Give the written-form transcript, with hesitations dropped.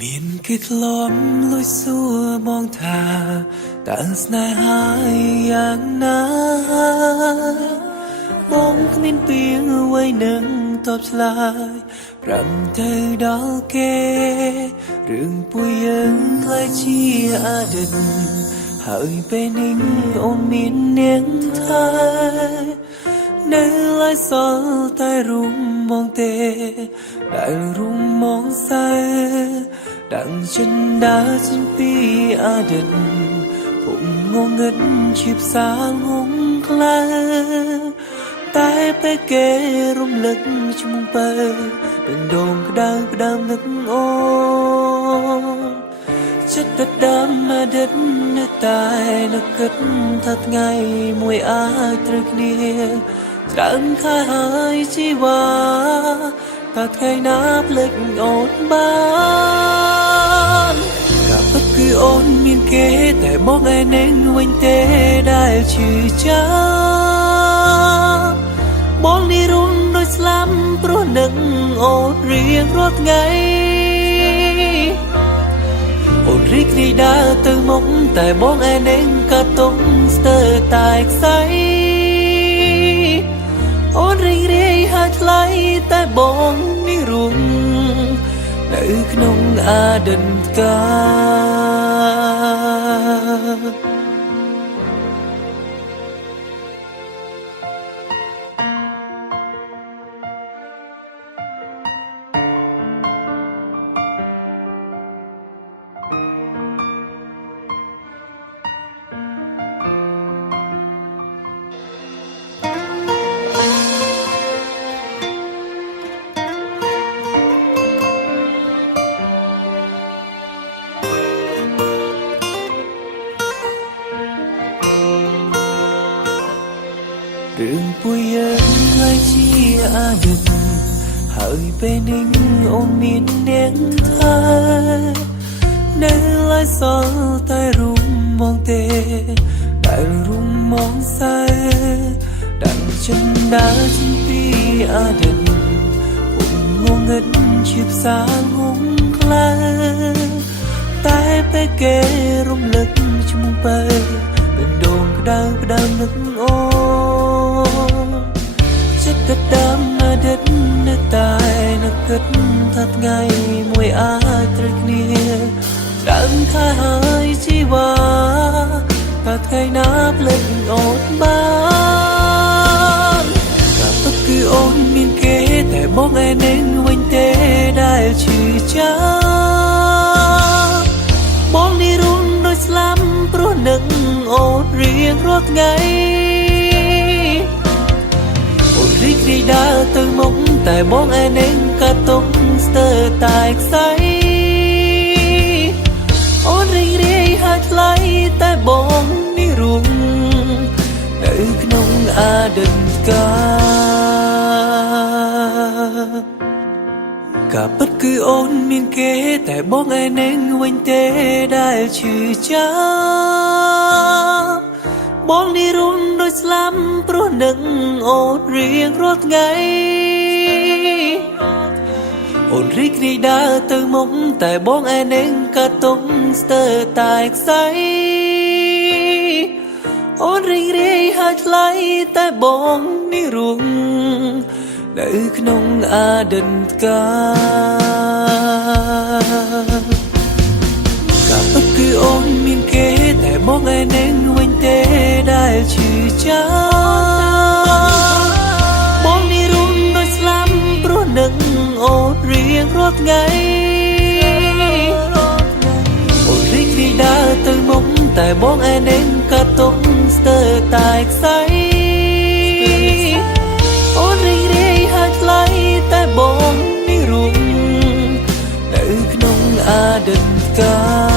មានគេធ្លាប់លួចសួរបងថាតើស្នេហាយ៉ាងណាបងគ្មានពីអ្វីនឹងតបឆ្លើយប្រាប់ទៅដល់គេរឿងពួកយើងខ្លាចជាអតីតហើយពេលនេះអូនមាននាងថានៅឡើយសល់តែរូបបងទេដែលរូបមកសើดังฉันដើរចេញពីអតីតពុំងងឹតជាផ្សារងងខ្លៅតែពេលគេរំលឹកឈ្មោះបើនឹងដងក្តៅក្តៅនឹកអូនចិត្តដើមអតីតនៅតែនឹកគិតថាថ្ងៃមួយអាចត្រូវគ្នាច្រើនខែហើយជីវ៉ាតើថ្ងៃណាភ្លេចអូនបានក៏ពិតគឺអូនមានគេតែបងឯនឹងវិញទេដែលឈឺចាប់បងនេះរុំដូចស្លាប់ព្រោះនឹកអូនរៀងរាល់ថ្ងៃអូនរីករាយដើរទៅមុខតែបងឯនឹងក៏ទុំស្ទើរតែខ្សែអូនរីករាយហើយថ្លៃតែបងនេះរួងនៅក្នុងអតីតកាលរឿងពួកយើងហើយជាអតីតហើយពេលនេះអូនមាននាងថានៅឡើយសល់តែរូបបងទេដែលរូបមកសើដែលฉันដើរចេញពីអតីតពុំងងឹតជាផ្សារងងខ្លៅតែពេលគេរំលឹកឈ្មោះបើនឹងដងក្តៅក្តៅនឹកអូចិត្តដើមអតីតនៅតែនឹកគិតថាថ្ងៃមួយអាចត្រូវគ្នាច្រើនខែហើយជីវ៉ាតើថ្ងៃណាភ្លេចអូនបានក៏ពិតគឺអូនមានគេតែបងឯនឹងវិញទេដែលឈឺចាប់បងនេះរុំដូចស្លាប់ព្រោះនឹកអូនរៀងរាល់ថ្ងៃរីករាយដើរទៅមុខតែបងឯនឹងក៏ទុំស្ទើរតែខ្សែអូនរីករាយហើយថ្លៃតែបងនេះរួងនៅក្នុងអតីតកាលក៏ពិតគឺអូនមានគេតែបងឯនឹងវិញទេដែលឈឺចាប់បងនេះរុំដូចស្លាប់ព្រោះនឹកអូនរៀងរាល់ថ្ងៃអូនរីករាយដើរទៅមុខតែបងឯនឹងក៏ទុំស្ទើរតែខ្សែអូនរីករាយហើយថ្លៃតែបងនេះរួងនៅក្នុងអតីតកាលក៏ពិតគឺអូនមានគេតែបងឯនឹងវិញទេដែលឈឺចាប់បងនេះរុំដូចស្លាប់ព្រោះនឹកអូនរៀងរាល់ថ្ងៃអូនរីករាយដើរទៅមុខតែបងឯនឹងក៏ទុំស្ទើរតែខ្សែអូនរីករាយហើយថ្លៃតែបងនេះរួងនៅក្នុងអតីតកាល